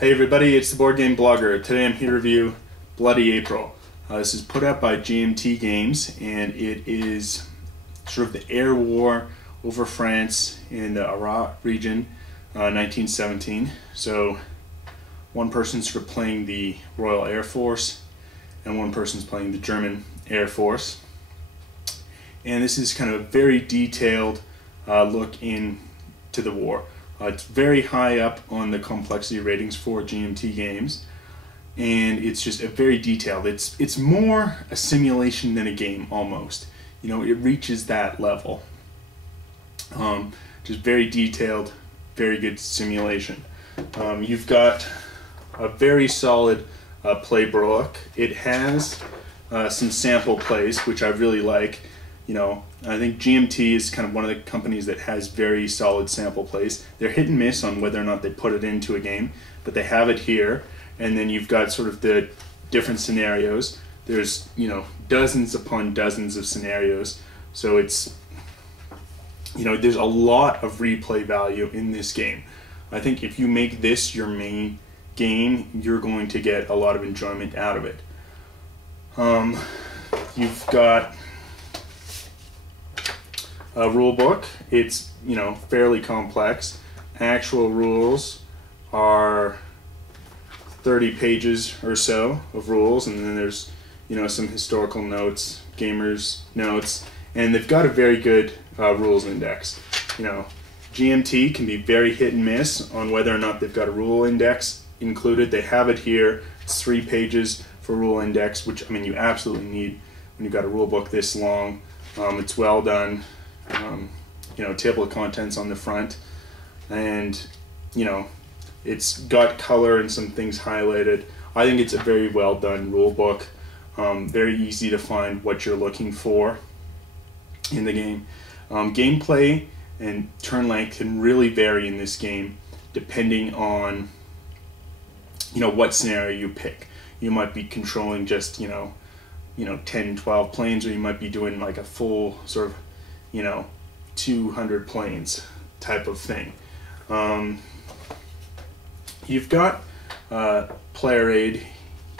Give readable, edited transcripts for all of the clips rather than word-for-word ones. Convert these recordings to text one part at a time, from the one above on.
Hey everybody, it's the Board Game Blogger. Today I'm here to review Bloody April. This is put out by GMT Games, and it is sort of the air war over France in the Arras region, 1917. So one person's sort of playing the Royal Air Force, and one person's playing the German Air Force. And this is kind of a very detailed look into the war. It's very high up on the complexity ratings for GMT Games, and it's just a very detailed. It's more a simulation than a game almost. You know, it reaches that level. Just very detailed, very good simulation. You've got a very solid playbook. It has some sample plays, which I really like. You know, I think GMT is kind of one of the companies that has very solid sample plays. They're hit and miss on whether or not they put it into a game, but they have it here. And then you've got sort of the different scenarios. There's, you know, dozens upon dozens of scenarios. So it's, you know, there's a lot of replay value in this game. I think if you make this your main game, you're going to get a lot of enjoyment out of it. You've got a rule book. It's, you know, fairly complex. Actual rules are 30 pages or so of rules, and then there's, you know, some historical notes, gamers notes, and they've got a very good rules index. You know, GMT can be very hit and miss on whether or not they've got a rule index included. They have it here. It's 3 pages for rule index, which, I mean, you absolutely need when you've got a rule book this long. It's well done. You know, table of contents on the front, and, you know, it's got color and some things highlighted. I think it's a very well done rule book. Very easy to find what you're looking for in the game. Gameplay and turn length can really vary in this game depending on, you know, what scenario you pick. You might be controlling just, you know, 10, 12 planes, or you might be doing like a full sort of, you know, 200 planes type of thing. You've got player aid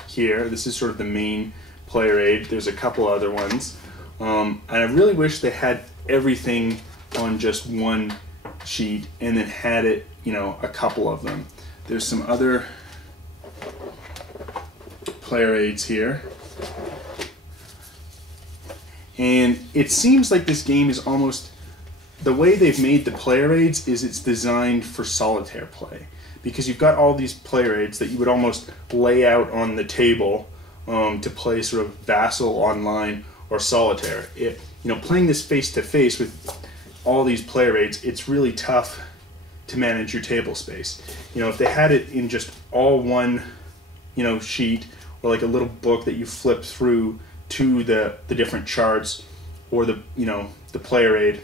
here. This is sort of the main player aid. There's a couple other ones, and I really wish they had everything on just one sheet and then had it, you know, a couple of them. There's some other player aids here. And it seems like this game is almost, the way they've made the player aids is it's designed for solitaire play, because you've got all these player aids that you would almost lay out on the table to play sort of Vassal online or solitaire. You know, playing this face to face with all these player aids, it's really tough to manage your table space. You know, if they had it in just all one, you know, sheet, or like a little book that you flip through to the different charts, or the, you know, the player aid,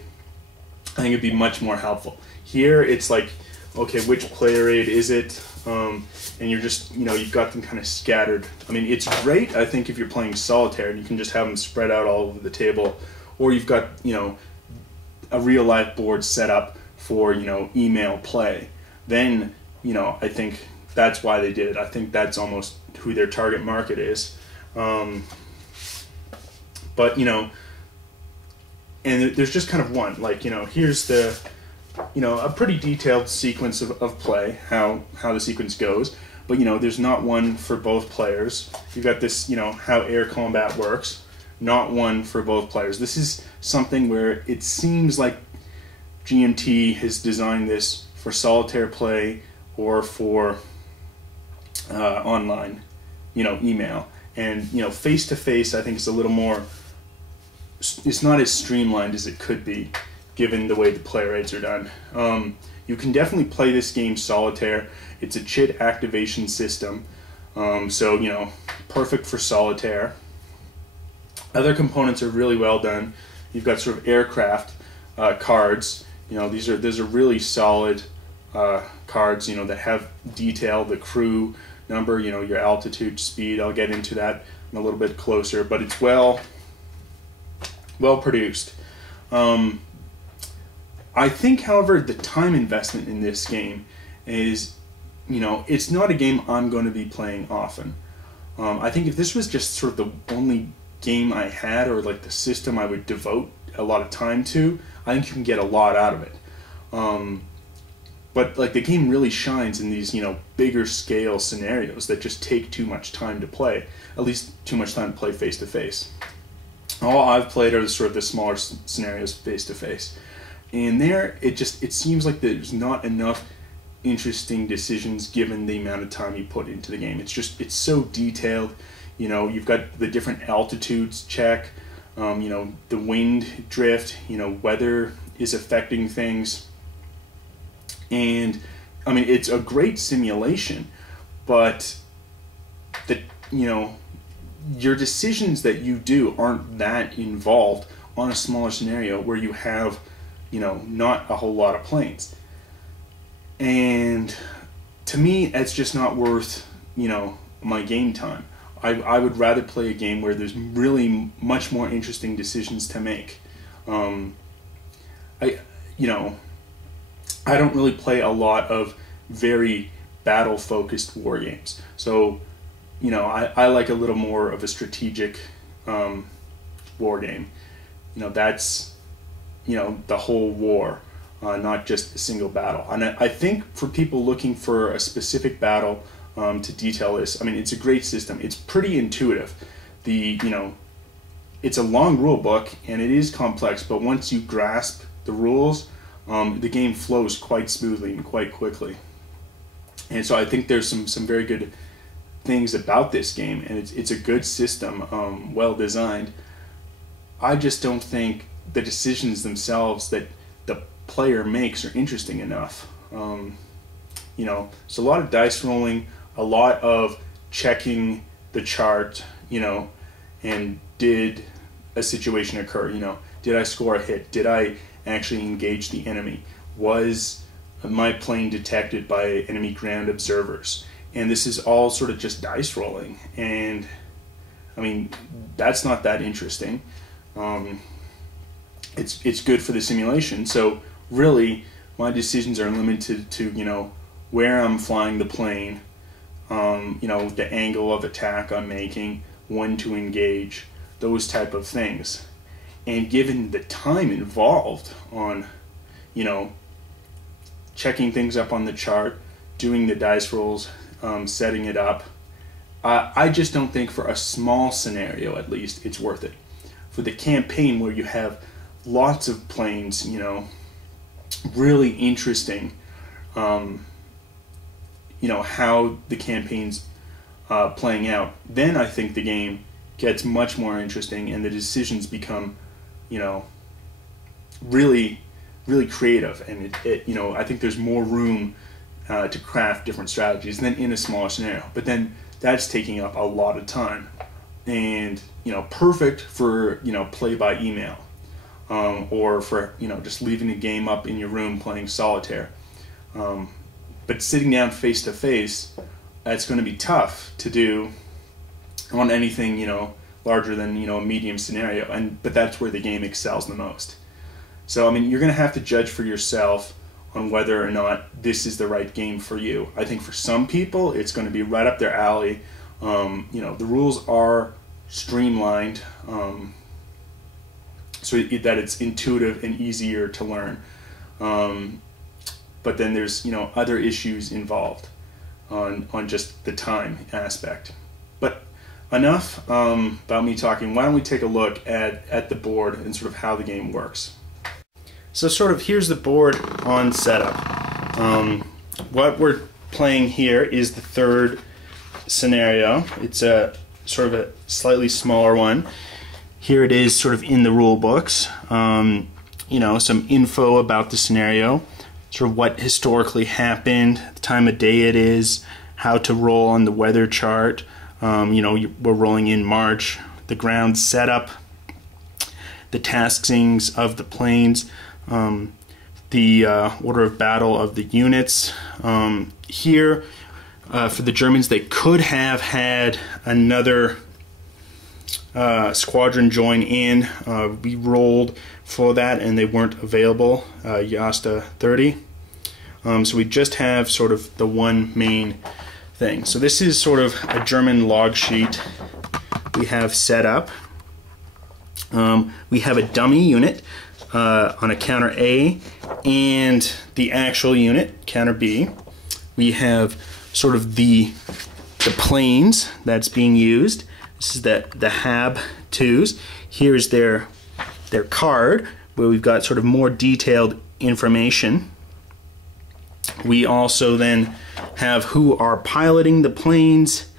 I think it'd be much more helpful. Here it's like, okay, which player aid is it? And you're just, you know, you've got them kind of scattered. I mean, it's great, I think, if you're playing solitaire and you can just have them spread out all over the table, or you've got, you know, a real life board set up for, you know, email play. Then, you know, I think that's why they did it. I think that's almost who their target market is. But, you know, and there's just kind of one, like, you know, here's the, you know, a pretty detailed sequence of play, how the sequence goes, but, you know, there's not one for both players. You've got this, you know, how air combat works, not one for both players. This is something where it seems like GMT has designed this for solitaire play or for online, you know, email. And, you know, face-to-face, I think, is a little more, it's not as streamlined as it could be, given the way the player aids are done. You can definitely play this game solitaire. It's a chit activation system, so, you know, perfect for solitaire. Other components are really well done. You've got sort of aircraft cards. You know, these are really solid cards, you know, that have detail, the crew number, you know, your altitude, speed. I'll get into that in a little bit closer, but it's well produced. I think, however, the time investment in this game is you know, it's not a game I'm going to be playing often. I think if this was just sort of the only game I had, or like the system I would devote a lot of time to, I think you can get a lot out of it. But like the game really shines in these, you know, bigger scale scenarios that just take too much time to play, at least too much time to play face to face. All I've played are sort of the smaller scenarios face to face, and there it seems like there's not enough interesting decisions given the amount of time you put into the game. It's so detailed. You know, you've got the different altitudes check, you know, the wind drift, you know, weather is affecting things. And I mean, it's a great simulation, but you know, your decisions that you do aren't that involved on a smaller scenario where you have, you know, not a whole lot of planes. And to me, that's just not worth, you know, my game time. I would rather play a game where there's really much more interesting decisions to make. I don't really play a lot of very battle-focused war games. So, you know, I like a little more of a strategic war game. You know, that's, you know, the whole war, not just a single battle. And I think for people looking for a specific battle to detail this, I mean, it's a great system. It's pretty intuitive. You know, it's a long rule book and it is complex, but once you grasp the rules, the game flows quite smoothly and quite quickly. And so I think there's some very good things about this game, and it's a good system, well designed. I just don't think the decisions themselves that the player makes are interesting enough. You know, it's a lot of dice rolling, a lot of checking the chart, you know, and did a situation occur, you know, did I score a hit? Did I actually engage the enemy? Was my plane detected by enemy ground observers? And this is all sort of just dice rolling, and I mean, that's not that interesting. It's good for the simulation. So really, my decisions are limited to, you know, where I'm flying the plane, you know, the angle of attack I'm making, when to engage, those type of things. And given the time involved on, you know, checking things up on the chart, doing the dice rolls, setting it up, I just don't think for a small scenario, at least, it's worth it. For the campaign where you have lots of planes, you know, really interesting, you know, how the campaign's playing out, then I think the game gets much more interesting and the decisions become, you know, really, really creative, and it you know, I think there's more room to craft different strategies than in a smaller scenario. But then that's taking up a lot of time, and you know, perfect for, you know, play by email, or for, you know, just leaving a game up in your room playing solitaire. But sitting down face to face, that's going to be tough to do on anything, you know, larger than, you know, a medium scenario, but that's where the game excels the most. So I mean, you're going to have to judge for yourself on whether or not this is the right game for you. I think for some people it's going to be right up their alley. You know, the rules are streamlined, so that it's intuitive and easier to learn. But then there's, you know, other issues involved on just the time aspect. But enough about me talking. Why don't we take a look at the board and sort of how the game works. So sort of here's the board on setup. What we're playing here is the third scenario. It's a sort of a slightly smaller one. Here it is sort of in the rule books. You know, some info about the scenario, sort of what historically happened, the time of day it is, how to roll on the weather chart. You know, we're rolling in March, the ground setup, the taskings of the planes, the order of battle of the units. Here, for the Germans, they could have had another squadron join in. We rolled for that and they weren't available, Yasta 30. So we just have sort of the one main thing. So this is sort of a German log sheet we have set up. We have a dummy unit on a counter A and the actual unit, counter B. We have sort of the planes that's being used. This is the HAB 2s. Here's their card, where we've got sort of more detailed information. We also then have who are piloting the planes,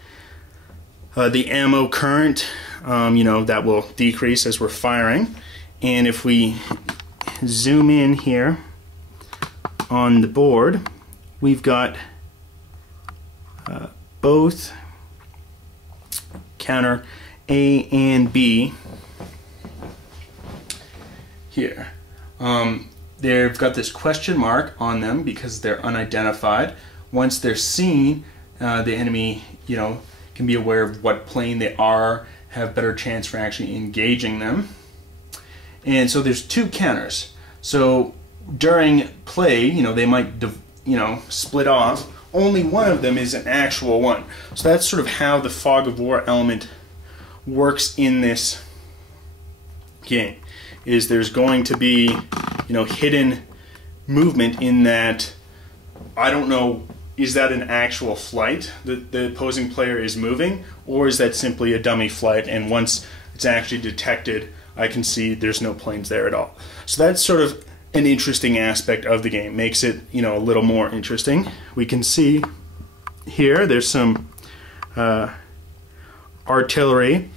the ammo current, you know, that will decrease as we're firing. And if we zoom in here on the board, we've got both counter A and B here. They've got this question mark on them because they're unidentified. Once they're seen, the enemy, you know, can be aware of what plane they are, have better chance for actually engaging them. And so there's two counters. So during play, you know, they might, you know, split off. Only one of them is an actual one. So that's sort of how the fog of war element works in this game. Is there's going to be, you know, hidden movement in that, I don't know, is that an actual flight that the opposing player is moving, or is that simply a dummy flight, and once it's actually detected, I can see there's no planes there at all. So that's sort of an interesting aspect of the game. Makes it, you know, a little more interesting. We can see here there's some artillery,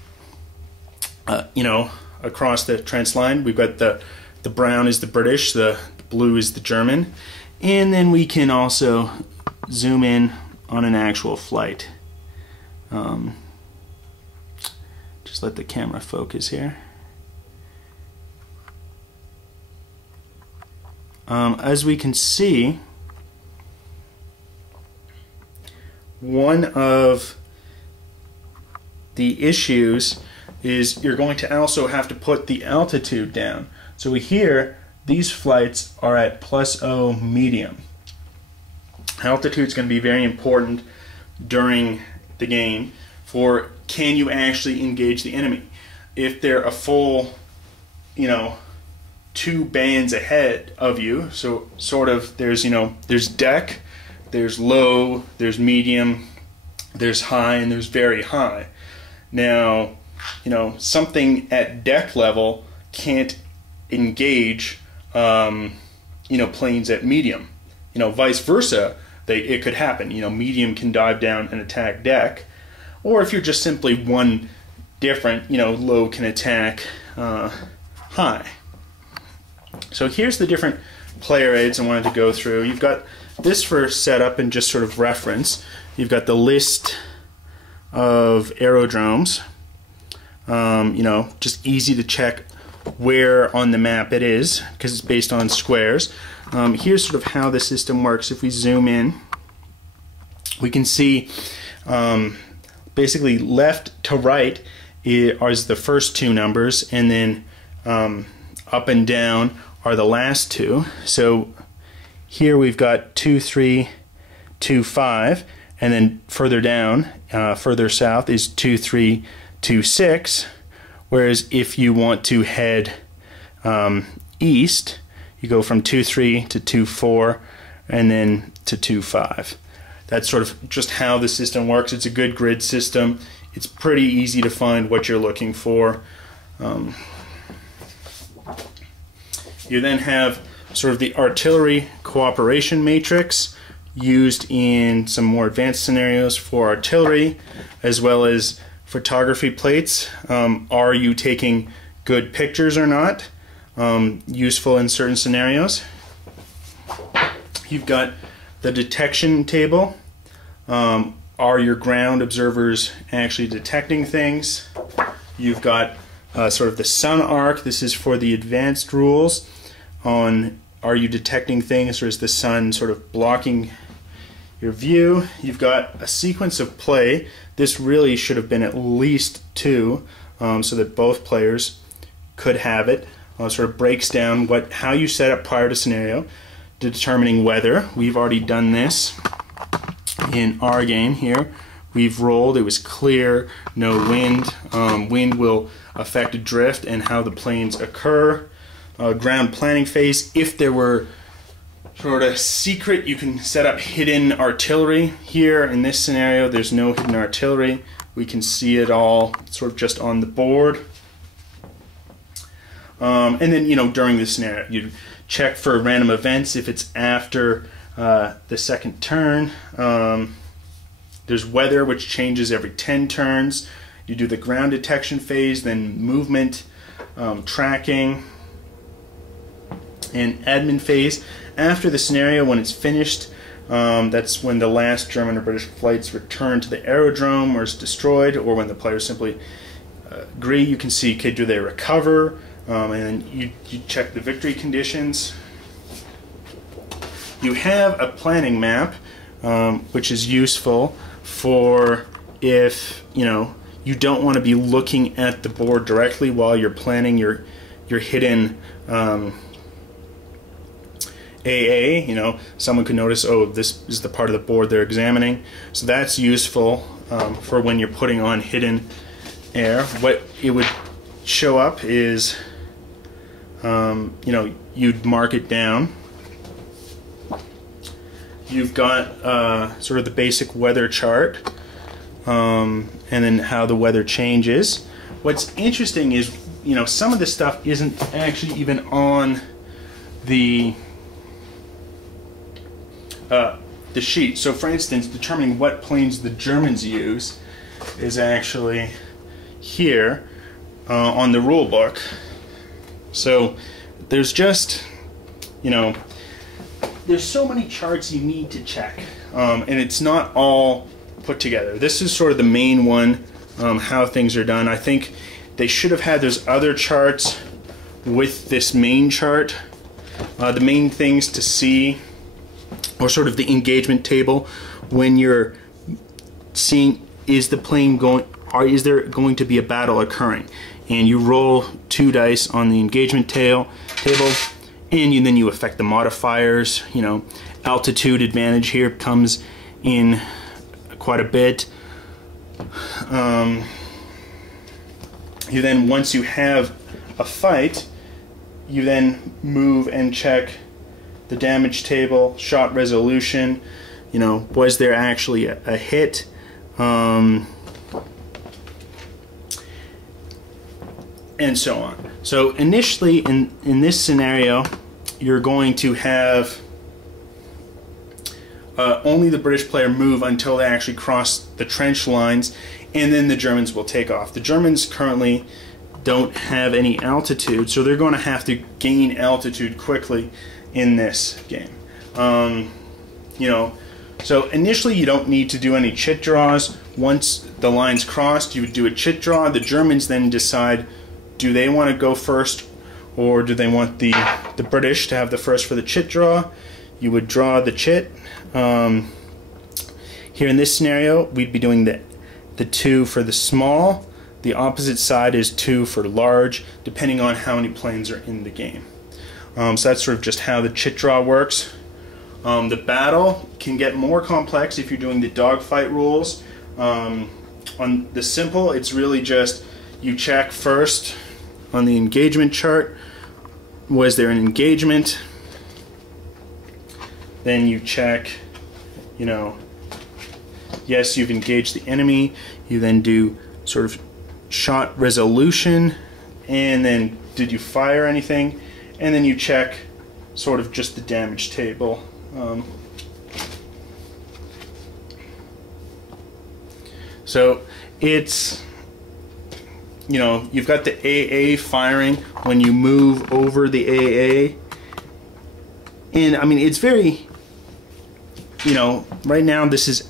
you know, across the trench line. We've got the brown is the British, the blue is the German, and then we can also zoom in on an actual flight. Just let the camera focus here. As we can see, one of the issues is you're going to also have to put the altitude down. So here, these flights are at +0 medium. Altitude is going to be very important during the game for can you actually engage the enemy. If they're a full, you know, 2 bands ahead of you, so sort of there's, you know, there's deck, there's low, there's medium, there's high, and there's very high. Now, you know, something at deck level can't engage, you know, planes at medium. You know, vice versa, it could happen. You know, medium can dive down and attack deck, or if you're just simply one different, you know, low can attack high. So here's the different player aids I wanted to go through. You've got this for setup and just sort of reference. You've got the list of aerodromes. You know, just easy to check where on the map it is because it's based on squares. Here's sort of how the system works. If we zoom in, we can see basically left to right is the first 2 numbers, and then up and down are the last 2. So here we've got 2, 3, 2, 5, and then further down, further south is 2, 3, 2, 6. Whereas if you want to head east, you go from 2, 3 to 2, 4, and then to 2, 5. That's sort of just how the system works. It's a good grid system. It's pretty easy to find what you're looking for. You then have sort of the artillery cooperation matrix used in some more advanced scenarios for artillery, as well as photography plates. Are you taking good pictures or not? Useful in certain scenarios. You've got the detection table. Are your ground observers actually detecting things? You've got sort of the sun arc. This is for the advanced rules on are you detecting things, or is the sun sort of blocking your view. You've got a sequence of play. This really should have been at least 2 so that both players could have it. Sort of breaks down how you set up prior to scenario. determining weather. We've already done this in our game here. We've rolled, it was clear, no wind. Wind will affect drift and how the planes occur. Ground planning phase, if there were sort of secret, you can set up hidden artillery. Here in this scenario, there's no hidden artillery. We can see it all sort of just on the board. And then, you know, during this scenario, you check for random events if it's after the second turn. There's weather, which changes every 10 turns. You do the ground detection phase, then movement, tracking, and admin phase. After the scenario, when it's finished, that's when the last German or British flights return to the aerodrome or is destroyed, or when the players simply agree. You can see, okay, do they recover? And then you check the victory conditions. You have a planning map, which is useful for if, you know, you don't want to be looking at the board directly while you're planning your hidden AA. You know, someone could notice, oh, this is the part of the board they're examining. So that's useful for when you're putting on hidden air. What it would show up is, you know, you'd mark it down. You've got sort of the basic weather chart, and then how the weather changes. What's interesting is, you know, some of this stuff isn't actually even on the sheet. So, for instance, determining what planes the Germans use is actually here on the rule book. So there's just, you know, there's so many charts you need to check, and it's not all put together. This is sort of the main one, how things are done. I think they should have had those other charts with this main chart. The main things to see, or sort of the engagement table, when you're seeing, is the plane going, or is there going to be a battle occurring? And you roll 2 dice on the engagement table, and then you affect the modifiers. You know, altitude advantage here comes in quite a bit. You then, once you have a fight, you then move and check the damage table, shot resolution. You know, was there actually a hit? And so on. So initially in this scenario, you're going to have only the British player move until they actually cross the trench lines, and then the Germans will take off. The Germans currently don't have any altitude, so they're going to have to gain altitude quickly in this game. You know, so initially you don't need to do any chit draws. Once the line's crossed, you would do a chit draw. The Germans then decide, do they want to go first, or do they want the British to have the first for the chit draw? You would draw the chit. Here in this scenario, we'd be doing the 2 for the small. The opposite side is 2 for large, depending on how many planes are in the game. So that's sort of just how the chit draw works. The battle can get more complex if you're doing the dogfight rules. On the simple, it's really just you check first on the engagement chart, was there an engagement? Then you check, you know, yes, you've engaged the enemy. You then do sort of shot resolution, and then did you fire anything? And then you check sort of just the damage table. So it's, you know, you've got the AA firing when you move over the AA. And I mean, it's very, you know, right now this is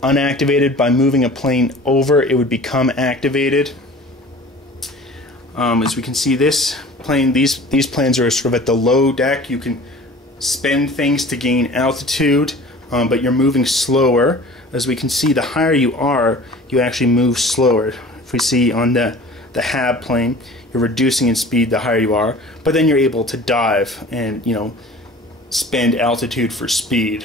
unactivated. By moving a plane over, it would become activated. As we can see, this plane, these planes are sort of at the low deck. You can spend things to gain altitude, but you're moving slower. As we can see, the higher you are, you actually move slower. If we see on the HAB plane, you're reducing in speed the higher you are, but then you're able to dive and, you know, spend altitude for speed.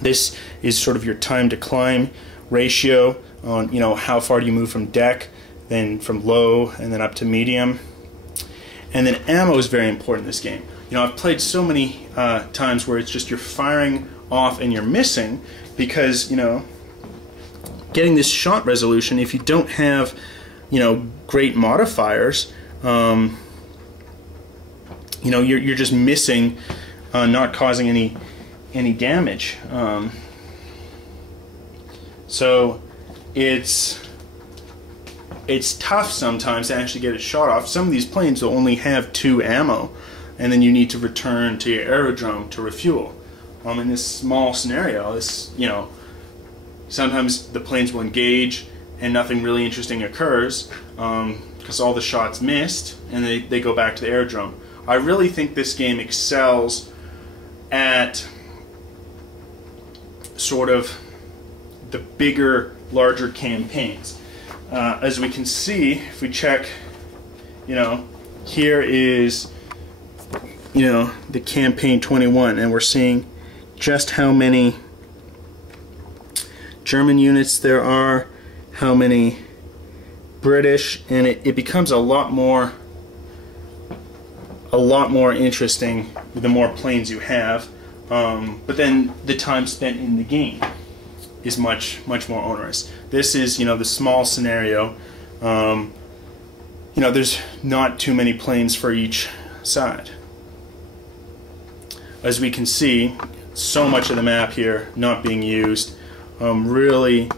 This is sort of your time to climb ratio on, you know, how far do you move from deck, then from low, and then up to medium. And then ammo is very important in this game. You know, I've played so many times where it's just you're firing off and you're missing because, you know, getting this shot resolution, if you don't have, you know, great modifiers, you know, you're just missing, not causing any damage. So it's tough sometimes to actually get a shot off. Some of these planes will only have 2 ammo, and then you need to return to your aerodrome to refuel. In this small scenario, you know, sometimes the planes will engage and nothing really interesting occurs because all the shots missed, and they go back to the aerodrome. I really think this game excels at sort of the bigger, larger campaigns. As we can see, if we check, you know, here is, you know, the campaign 21, and we're seeing just how many German units there are, how many British, and it becomes a lot more interesting the more planes you have. But then the time spent in the game is much more onerous. This is, you know, the small scenario. You know, there's not too many planes for each side. As we can see, so much of the map here not being used. Really,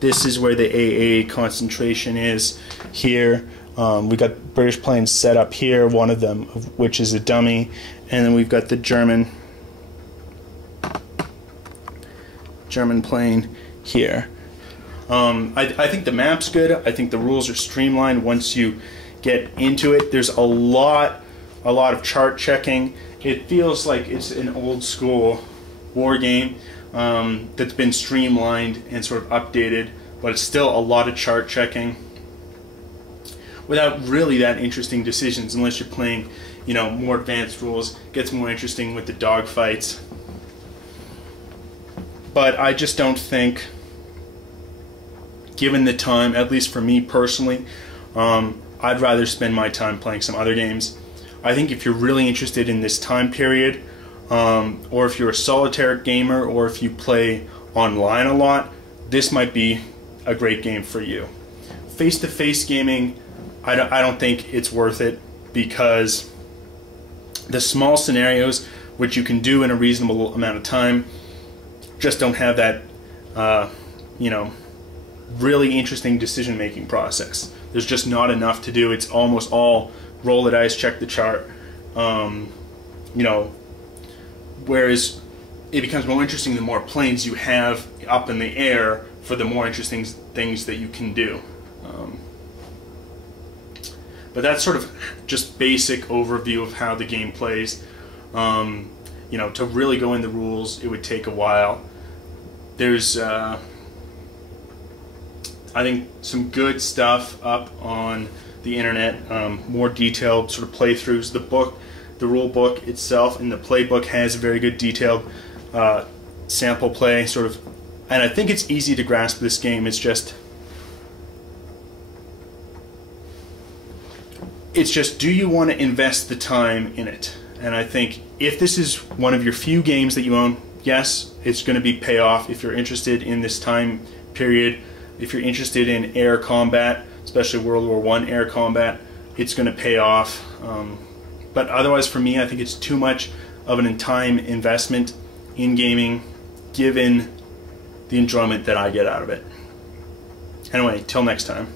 this is where the AA concentration is here. We got British planes set up here, one of them which is a dummy, and then we've got the German plane here. I think the map's good. I think the rules are streamlined once you get into it. There's a lot of chart checking. It feels like it's an old school war game that's been streamlined and sort of updated, but it's still a lot of chart checking without really that interesting decisions unless you're playing, you know, more advanced rules. It gets more interesting with the dogfights. But I just don't think, given the time, at least for me personally, I'd rather spend my time playing some other games. I think if you're really interested in this time period, or if you're a solitaire gamer, or if you play online a lot, this might be a great game for you. Face-to-face gaming, I don't think it's worth it, because the small scenarios, which you can do in a reasonable amount of time, just don't have that, you know, really interesting decision-making process. There's just not enough to do. It's almost all roll the dice, check the chart, you know, whereas it becomes more interesting the more planes you have up in the air for the more interesting things that you can do. But that's sort of just basic overview of how the game plays. You know, to really go into rules, it would take a while. There's, I think, some good stuff up on the internet, more detailed sort of playthroughs. The rule book itself and the playbook has a very good detailed sample play, sort of, and I think it's easy to grasp this game. It's just, do you want to invest the time in it? And I think if this is one of your few games that you own, yes, it's going to be payoff if you're interested in this time period. If you're interested in air combat, especially World War I air combat, it's going to pay off. But otherwise, for me, I think it's too much of an time investment in gaming, given the enjoyment that I get out of it. Anyway, till next time.